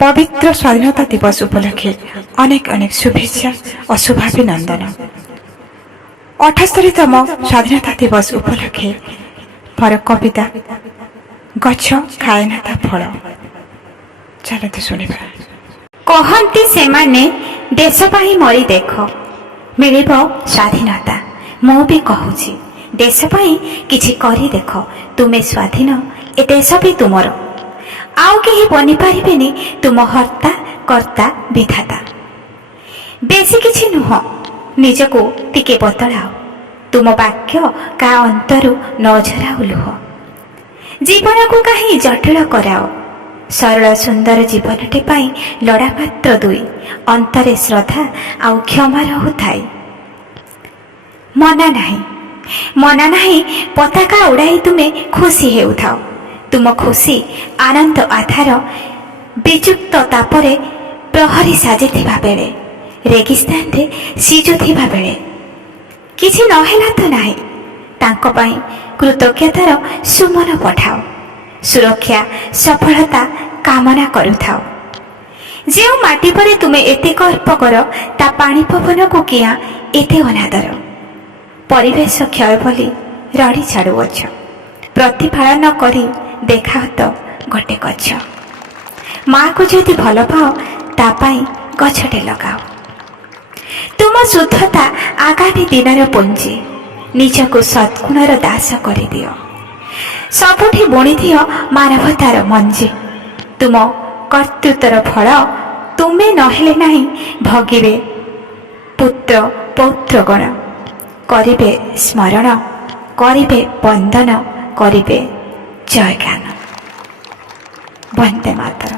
पवित्र स्वाधीनता दिवस उपलक्षे अनेक अनेक शुभेच्छा और शुभाभिनंदन। 78तम स्वाधीनता दिवस उपलक्षे पर कविता गछ खाएना ता फल। चलते शुणा। कहती से माने देश पाई मरी देख मिलिब स्वाधीनता। मु भी कहूची देश पाई किछि करी देख तुमे स्वाधीन ए देश भी तुमर। आउ केही बनी पारिबेनी तुम हर्ता कर्ता विधाता। बेसी किछि नुह निजको टिके बदलाओ तुम वाक्य का अंतरु न झराउ लुह। जीवन को कहीं जटिल कराओ सरल सुंदर जीवनटे पाई लड़ा मात्र दुई अंतरे श्रद्धा आउ क्षमा रहु थाई। मना नहीं पताका उड़ाई तुमे खुशी हेउथाओ। तुम खुशी आनंद आधार विजुक्त तापरे प्रहरी साजिथिबा बेले रेगिस्तान रे सिजुथिबा बेले किछि नहेला तो नाही तांको पाई कृतज्ञतार सुमन पठाओ। सुरक्षा सफलता कामना करुथाओ। जे माटी परे तुमे एते गर्व कर ता पानी पवन को किया एते अनादर। परिवेश क्षय बोली रड़ी छाड़ुअछ प्रतिफलन करी देखा तो गोटे गछ। माँ को जदि भल पाओ ता पाई गछटे लगाओ। तुम शुद्धता आगामी दिन पुंजी निजको सद्गुणर दास कर दियो। सबुठी बुणी दियो मानवतार मंजी। तुम कर्तृत्वर फल तुमे नहेले नहीं भगिबे पुत्र पौत्रगण। करिबे स्मरण करिबे वंदन करिबे जयगान। वंदे मातरम।